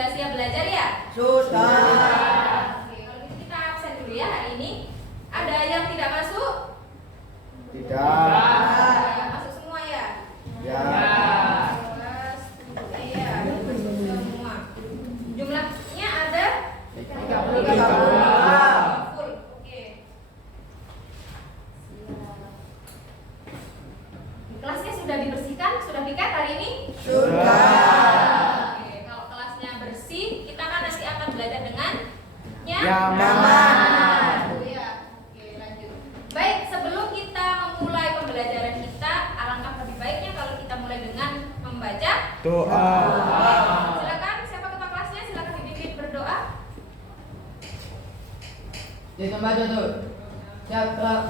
Sudah siap belajar ya? Sudah. Oke, kalau gitu kita absen dulu ya hari ini. Ada yang tidak masuk? Tidak. Ada yang masuk semua ya? Ya. Kelas 7 ya, masuk semua. Jumlahnya ada 30. Full. Oke. Kelasnya sudah dibersihkan? Sudah dikat hari ini? Sudah. Oke, kalau kelasnya bersih, kita kan nanti akan belajar dengan nyaman. Ya. Oke, lanjut. Baik, sebelum kita memulai pembelajaran kita, alangkah lebih baiknya kalau kita mulai dengan membaca Doa. Silakan, siapa ketua kelasnya? Silakan dipimpin berdoa. Jadi membaca tuh. Siap, gerak.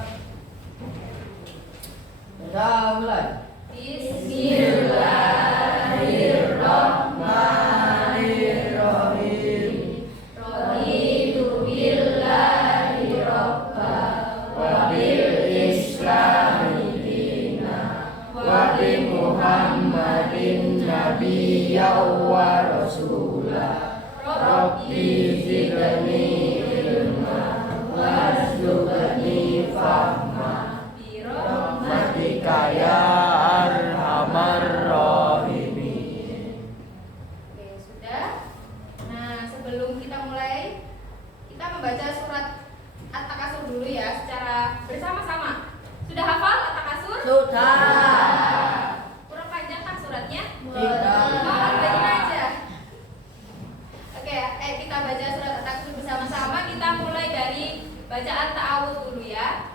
Sudah mulai. Bismillahirrahmanirrahim. Raditu billahi robba wa bil islami dina wa bi Muhammadin nabiyya wa rasula. Rabbi zidni ilma warzuqni fahma. Rahmatika ya arhamar rahimin. Oke, sudah. Nah, sebelum kita mulai, kita membaca surat At-Takasur dulu ya, secara bersama-sama. Sudah hafal At-Takasur? Sudah. Kurang panjang kan suratnya? Tidak. Bacain aja. Oke, kita baca surat At-Takasur bersama-sama. Kita mulai dari bacaan ta'awudz dulu ya.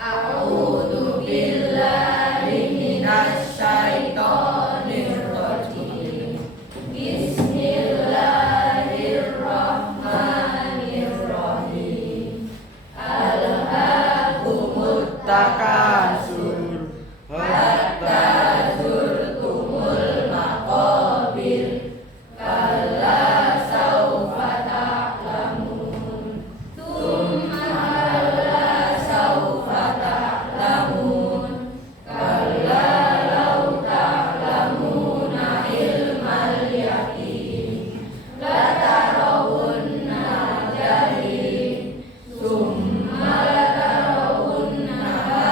A'udzu billahi minasy syaithanir rajim. Bismillahirrahmanirrahim. Alhaakumut Takasur. hatta zurtumul maqabir. Kalla saufa ta'lamun. Tsumma kalla saufa ta'lamun. Kalla law ta'lamuna ilmal yaqin. Latarawunna jahim. Tsumma latarawunnaha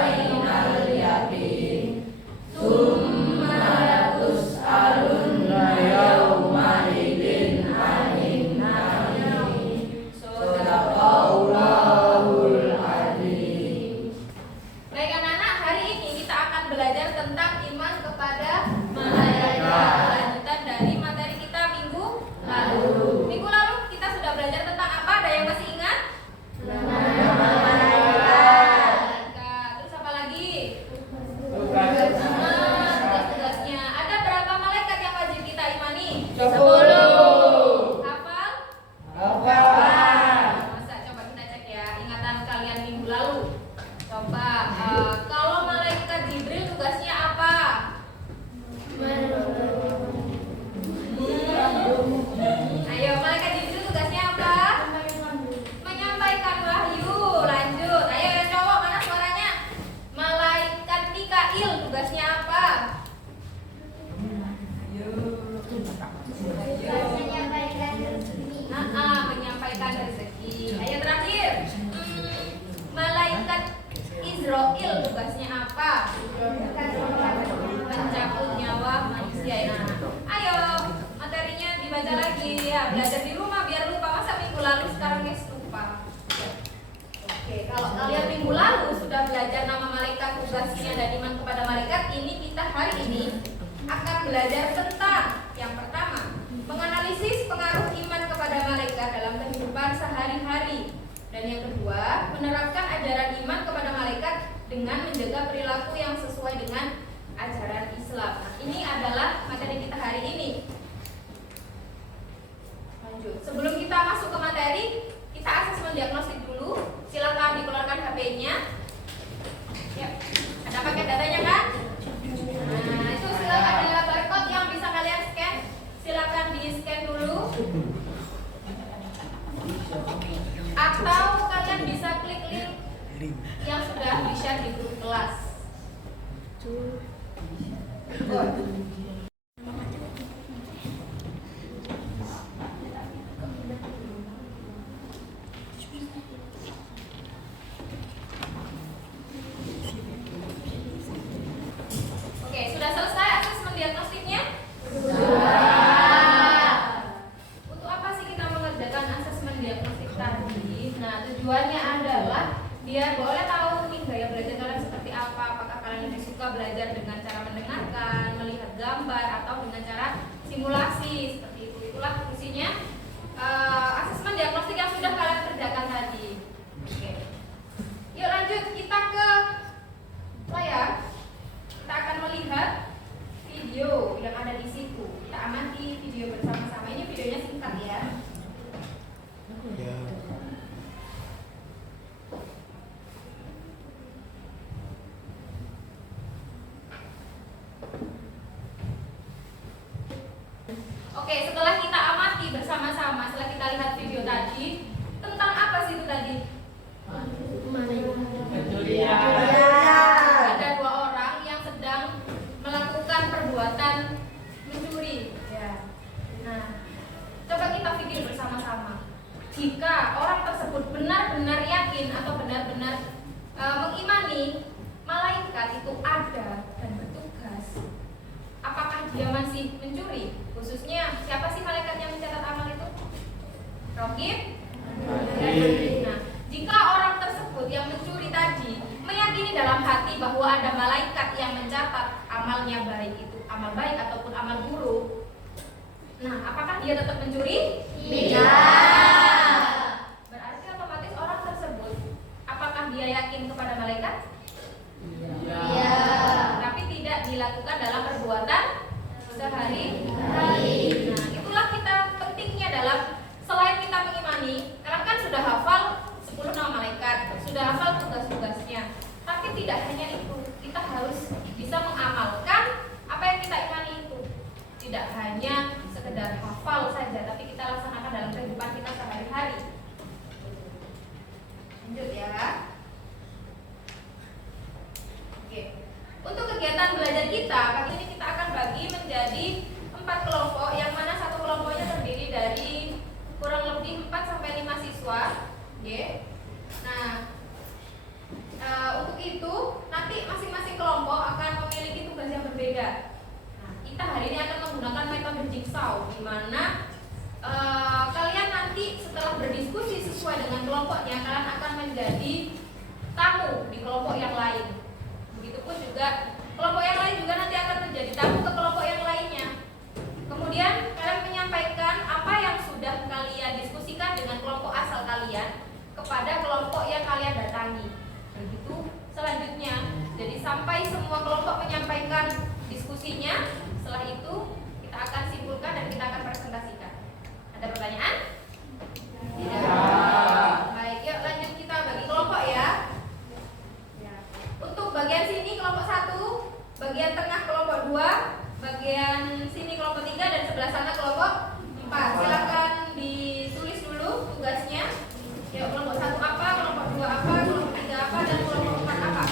ainal yaqin. Tsumma latus'alunna yawma idzin 'anil na'im. Shadaqallahul adzim. Baik anak-anak, hari ini kita akan belajar tentang iman kepada malaikat. Lanjutan dari materi kita minggu lalu. Minggu lalu kita sudah belajar tentang apa? Ada yang masih ingat? Malaikat. Terus apa lagi? Tugas-tugasnya. Ada berapa malaikat yang wajib kita imani? 10. Hafal? Masa coba kita cek ya ingatan kalian minggu lalu. Coba kalau malaikat Jibril tugasnya apa? Ayo, malaikat Jibril tugasnya apa? Menyampaikan wahyu. Lanjut. Ayo yang cowok, mana suaranya? Malaikat Mikail tugasnya apa? Menyampaikan rezeki. Ayo terakhir. Malaikat Israel tugasnya apa? Mencabut nyawa manusia. Nah, ayo materinya dibaca lagi ya. Belajar di rumah biar lupa. Masa minggu lalu sekarang guys lupa. Oke, kalau kalian minggu lalu sudah belajar nama malaikat, tugasnya dan iman kepada malaikat, ini kita hari ini akan belajar tentang yang pertama, menganalisis pengaruh iman kepada malaikat dalam kehidupan sehari-hari. Dan yang kedua, menerapkan ajaran iman kepada malaikat dengan menjaga perilaku yang sesuai dengan ajaran Islam. Nah, ini adalah materi kita hari ini. Lanjut. Sebelum kita masuk ke materi, kita asesmen diagnostik dulu. Silakan dikeluarkan HP-nya. Ya, ada paket datanya kan? Nah, itu silakan ada barcode yang bisa kalian scan. Silakan di-scan dulu. Atau kalian bisa klik link yang sudah di-share di grup kelas. evaluasi seperti itu. Itulah fungsinya asesmen diagnostik yang sudah kalian kerjakan tadi. Oke. Yuk lanjut kita ke layar. Kita akan melihat video yang ada di situ. Kita amati video bersama-sama. Ini videonya singkat ya. Ya. Oke, setelah kita amati bersama-sama, setelah kita lihat video tadi, tentang apa sih itu tadi? Ada dua orang yang sedang melakukan perbuatan mencuri. Ya. Nah, coba kita pikir bersama-sama. Jika orang tersebut benar-benar yakin atau benar-benar mengimani malaikat itu ada dan bertugas, apakah dia masih mencuri? Khususnya siapa sih malaikat yang mencatat amal itu? Raqib. Nah, jika orang tersebut yang mencuri tadi meyakini dalam hati bahwa ada malaikat yang mencatat amalnya, baik itu amal baik ataupun amal buruk, nah apakah dia tetap mencuri? Tidak. Berarti otomatis orang tersebut, apakah dia yakin kepada malaikat? Iya. Tapi tidak dilakukan dalam perbuatan sehari-hari. Nah, itulah kita pentingnya dalam selain kita mengimani, kalian kan sudah hafal 10 nama malaikat, sudah hafal tugas-tugasnya. Tapi tidak hanya itu, kita harus bisa mengamalkan apa yang kita imani itu. Tidak hanya sekedar hafal saja, tapi kita laksanakan dalam kehidupan kita sehari-hari. Lanjut ya. Oke. Untuk kegiatan belajar kita, kali ini kita akan bagi menjadi 4 kelompok, yang mana satu kelompoknya terdiri dari kurang lebih 4 sampai 5 siswa. Oke. Nah, untuk itu nanti masing-masing kelompok akan memiliki tugas yang berbeda. Nah, kita hari ini akan menggunakan metode jigsaw, di mana kalian nanti setelah berdiskusi sesuai dengan kelompoknya, kalian akan menjadi tamu di kelompok yang lain. Begitupun juga kelompok yang lain juga nanti akan menjadi tamu ke kelompok yang lainnya. Kemudian kalian menyampaikan apa yang sudah kalian diskusikan dengan kelompok asal kalian kepada kelompok yang kalian datangi. Begitu selanjutnya. Jadi sampai semua kelompok menyampaikan diskusinya, setelah itu kita akan simpulkan dan kita akan presentasikan. Ada pertanyaan? Tidak. Baik, yuk lanjut kita bagi kelompok ya. Untuk bagian sini kelompok 1, bagian tengah kelompok 2, bagian sini kelompok 3, dan sebelah sana kelompok 4. Silakan ditulis dulu tugasnya. Yuk, kelompok 1 apa, kelompok 2 apa, kelompok 3 apa, dan kelompok 4 apa?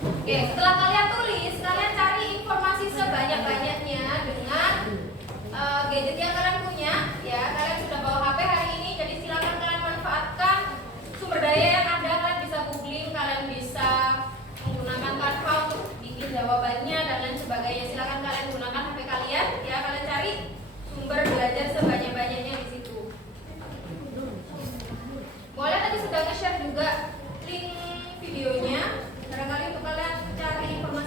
Oke, setelah kalian tulis, kalian cari informasi sebanyak-banyaknya dengan gadget yang kalian punya. Ya, kalian sudah bawa HP hari ini, jadi silakan kalian manfaatkan sumber daya yang ada. Kalian bisa googling, kalian bisa menggunakan Canva untuk bikin jawabannya dan lain sebagainya. Silakan kalian gunakan HP kalian, ya, kalian cari sumber belajar sebanyak-banyaknya di situ. Boleh tadi sudah nge-share juga link videonya, barangkali untuk kalian cari informasi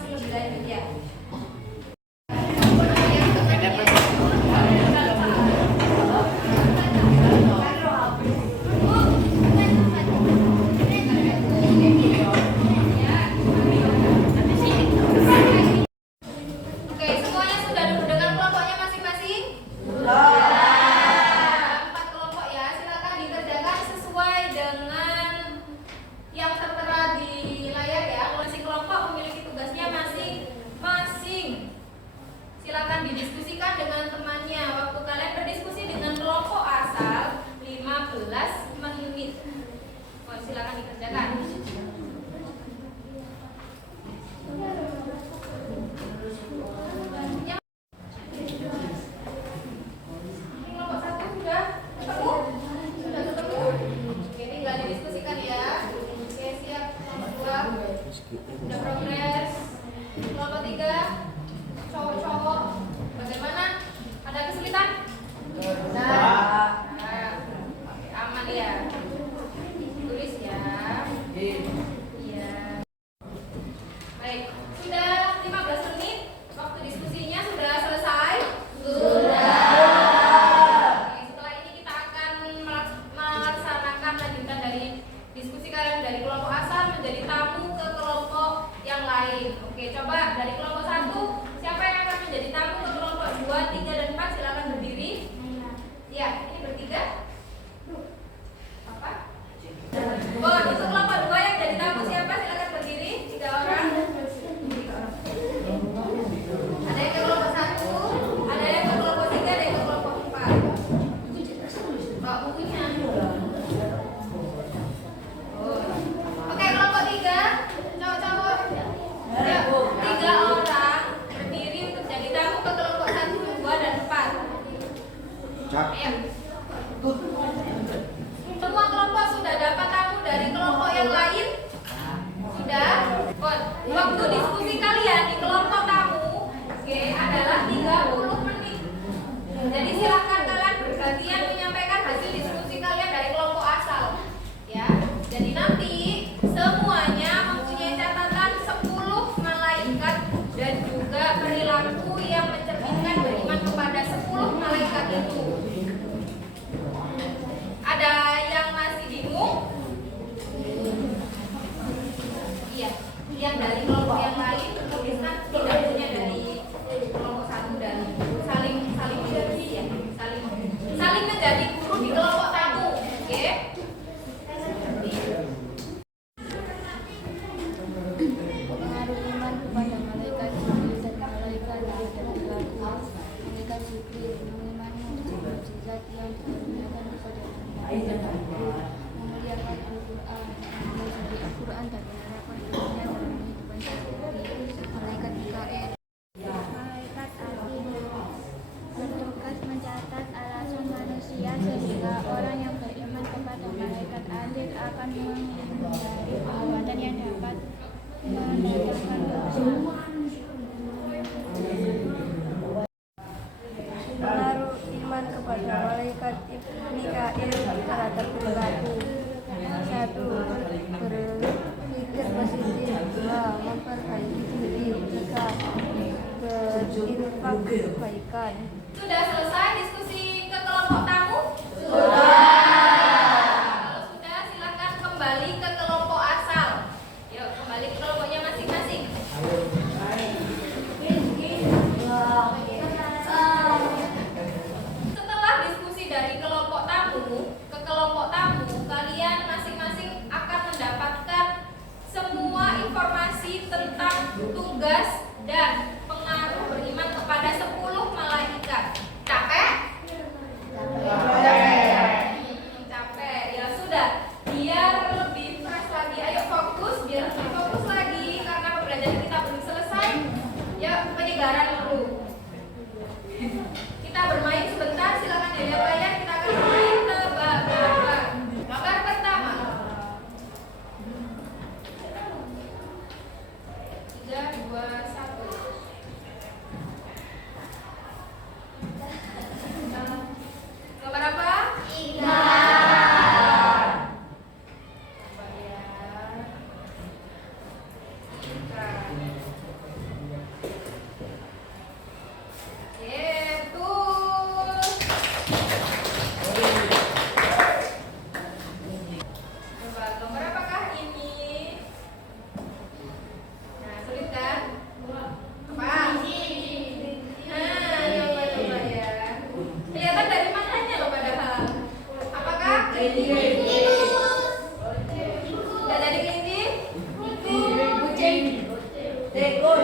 yang dari kelompok asal menjadi tamu ke kelompok yang lain. Oke, coba dari kelompok 1, siapa yang akan menjadi tamu ke kelompok 2, 3, dan 4? Silakan berdiri. Ya, ini bertiga. Apa? Oh, untuk kelompok 2 yang jadi tamu siapa? Silakan berdiri. 3 orang. Ada yang ke kelompok 1, ada yang ke kelompok 3, ada yang ke kelompok 4. Bawa bukunya. Oke, kelompok 3, cowok-cowok. Ya, 3 orang berdiri untuk jadi tamu ke kelompok 1, 2, dan 4. Ayo. Semua kelompok sudah dapat tamu dari kelompok yang lain? Sudah? Waktu diskusi kalian di kelompok tamu, oke, adalah 30 menit. Jadi silakan kalian bergantian menyampaikan hasil diskusi kalian dari kelompok asal. Ya. Jadi nanti semuanya mempunyai catatan 10 malaikat dan juga perilaku yang mencerminkan beriman kepada 10 malaikat itu. Ada yang masih bingung? Iya, yang dari kelompok yang lain tuliskan tidak punya dari kelompok 1 dan saling menjadi ya, saling menjadi guru di kelompok tamu, oke? Pengaruh iman kepada malaikat Jibril dan malaikat dari perilaku. Malaikat Jibril mengimani mukjizat yang dikaruniakan kepada umat, memuliakan Al-Quran, mempelajari Al-Quran dan menerapkan ilmunya dalam kehidupan sehari-hari. Malaikat Mikail, malaikat Atin, bertugas mencatat alasan manusia sehingga orang yang beriman kepada malaikat Atin akan menghindari perbuatan yang dapat mendatangkan dosa. Pengaruh iman kepada malaikat Mikail terhadap perilaku. 1. Berpikir positif. 2. Memperbaiki diri. 3. Berinfak kebaikan. Sudah selesai diskusi ke kelompok tamu? Sudah. Kalau sudah, silakan kembali ke kelompok asal. Yuk, kembali ke kelompoknya masing-masing. Setelah diskusi dari kelompok tamu ke kelompok tamu, kalian masing-masing akan mendapatkan semua informasi tentang tugas dan pengaruh beriman kepada 10 malaikat. Capek? Capek. Ya sudah, biar lebih fresh lagi. Ayo fokus, biar lebih fokus lagi karena pembelajaran kita belum selesai. Ya, penyegaran dulu. Kita bermain sebentar, silakan dilihat layar. Kita akan bermain tebak-tebakan. Gambar pertama. 3, 2, 1. Gambar apa? Ikan. Coba ya. Ikan. Betul. Coba gambar apakah ini? Nah, sulit kan? Apa? Nah, coba ya. Kelihatan dari mananya loh padahal. Apakah kelinci? Udah jadi kelinci? Tikus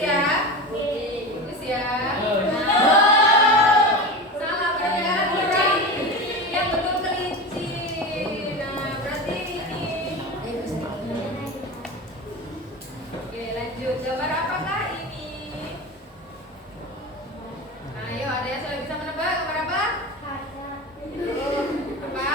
ya? Tikus ya? Salah, berarti kan kelinci. Yang betul kelinci. Nah, berarti ini. Oke, lanjut. Gambar apakah ini? Ayo, ada yang sudah bisa menebak? Gambar apa? Apa?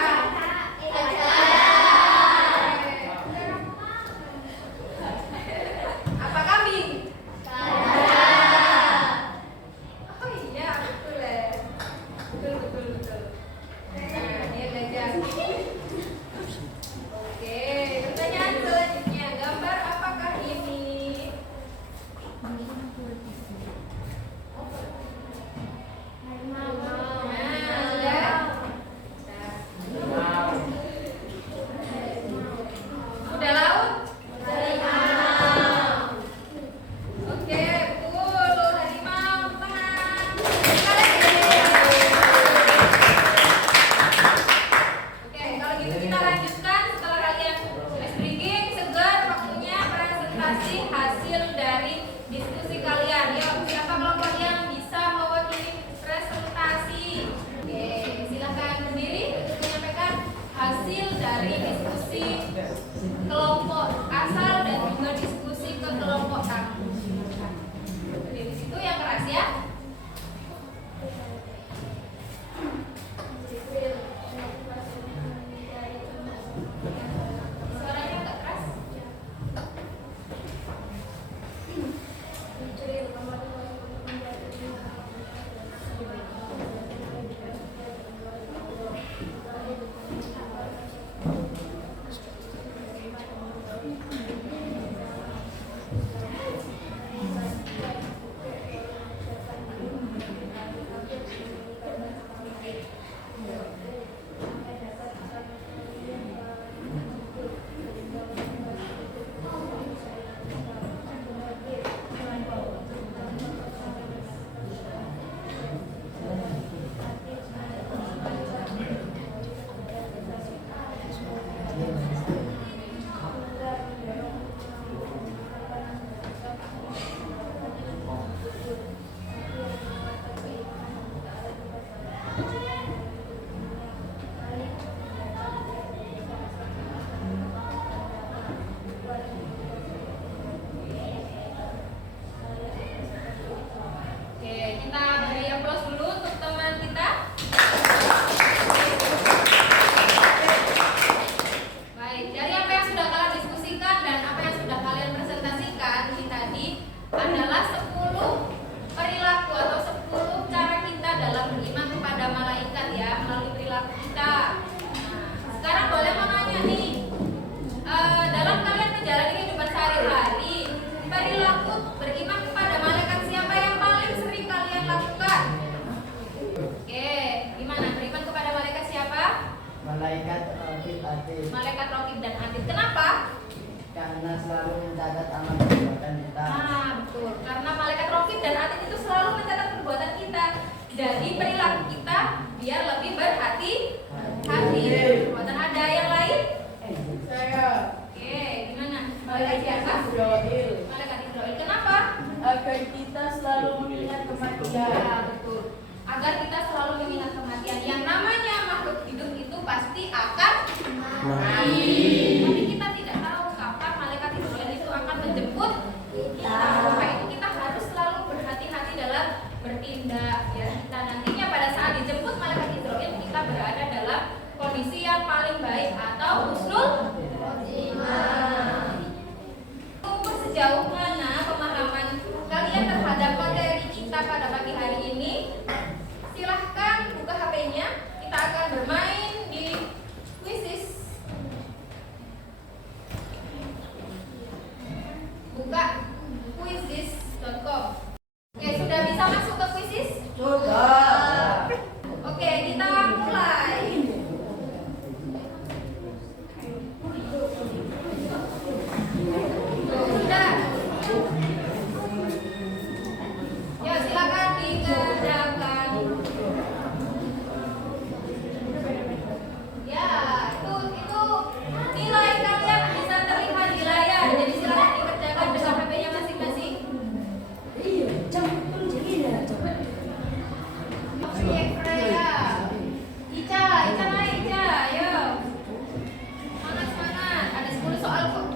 kelompok asal dan juga diskusi ke kelompok kamu. Jadi di situ yang keras ya. Suaranya agak keras. Oke, kita beri aplaus dulu untuk teman kita. Baik, dari apa yang sudah kalian diskusikan dan apa yang sudah kalian presentasikan ini tadi adalah 10 perilaku atau 10 cara kita dalam beriman kepada malaikat ya, melalui perilaku kita. Nah, sekarang boleh mau nanya nih, dalam kalian menjalani kehidupan sehari-hari, perilaku beriman kepada malaikat siapa yang paling sering kalian lakukan? Oke, gimana? Beriman kepada malaikat siapa? Malaikat Raqib Atid, Malaikat Raqib dan Atid. Kenapa? karena selalu mencatat amal perbuatan kita. Nah, betul. Karena malaikat Raqib dan Atid itu selalu mencatat perbuatan kita. Jadi perilaku kita biar lebih berhati-hati. Perbuatan ada yang lain? Saya Oke, gimana? malaikat siapa? Israel Malaikat Israel. Kenapa? agar kita selalu mengingat kematian. Ya, betul. Agar kita selalu mengingat kematian. Yang namanya makhluk hidup itu pasti akan mati. Tapi kita tidak tahu kapan malaikat Israel itu akan menjemput kita. Maka itu kita harus selalu berhati-hati dalam bertindak. Ya, kita nantinya pada saat dijemput malaikat Israel kita berada dalam kondisi yang paling baik atau husnul khotimah. Sejauh mana pemahaman kalian terhadap materi kita pada pagi hari ini? Silahkan buka HP-nya. Kita akan bermain di Quizizz. Buka quizizz.com. Oke, sudah bisa masuk ke Quizizz? Sudah. Oke, kita mulai. Sudah. Ya, silakan dikerjakan. Ya, itu nilai kalian bisa terlihat di layar. Jadi silakan dikerjakan dengan HP-nya masing-masing. Oke, Freya. Ica naik, Ica, ayo. Semangat. Ada 10 soal kok.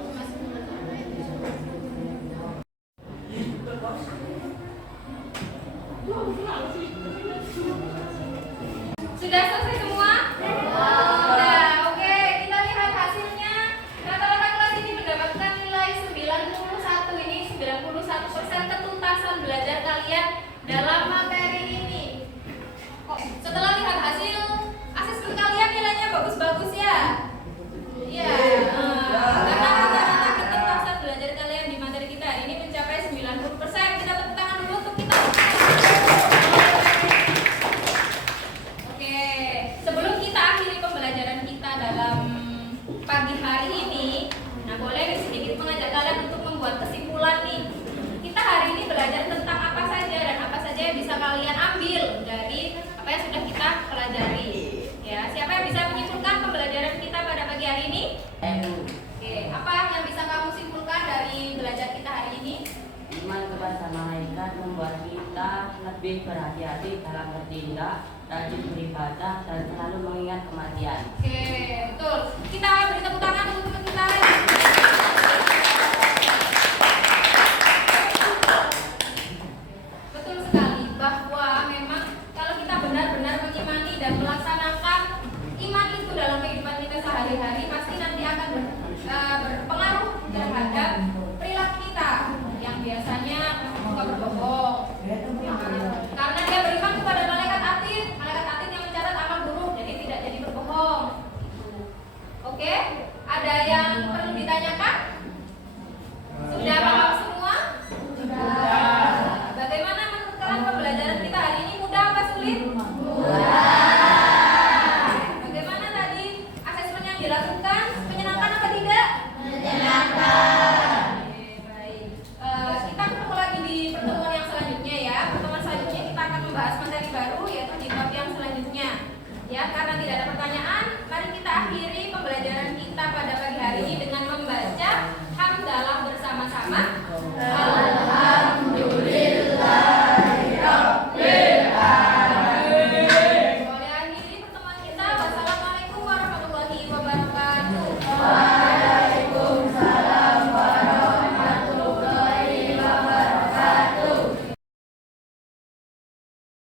Sudah selesai semua? Sudah. Oke, kita lihat hasilnya. Rata-rata kelas ini mendapatkan nilai 91. Ini 91% ketuntasan belajar kalian dalam materi ini. Kok setelah lihat hasil asesmen kalian nilainya bagus-bagus ya? Iya. Karena rata-rata ketuntasan belajar kalian di materi kita hari ini mencapai 90%. Kita tepuk tangan dulu untuk kita. Oke, sebelum kita akhiri pembelajaran kita dalam pagi hari ini, nah boleh sedikit mengajak kalian untuk membuat kesimpulan nih. Kita hari ini belajar tentang apa saja dan apa saja yang bisa kalian ambil dari apa yang sudah kita pelajari. Ya, siapa yang bisa menyimpulkan pembelajaran kita pada pagi hari ini? Oke, apa yang bisa kamu simpulkan dari belajar kita hari ini? Iman kepada malaikat membuat kita lebih berhati-hati dalam bertindak, rajin beribadah, dan selalu mengingat kematian. Oke, betul. Kita beri tepuk tangan untuk teman kita. ditanyakan?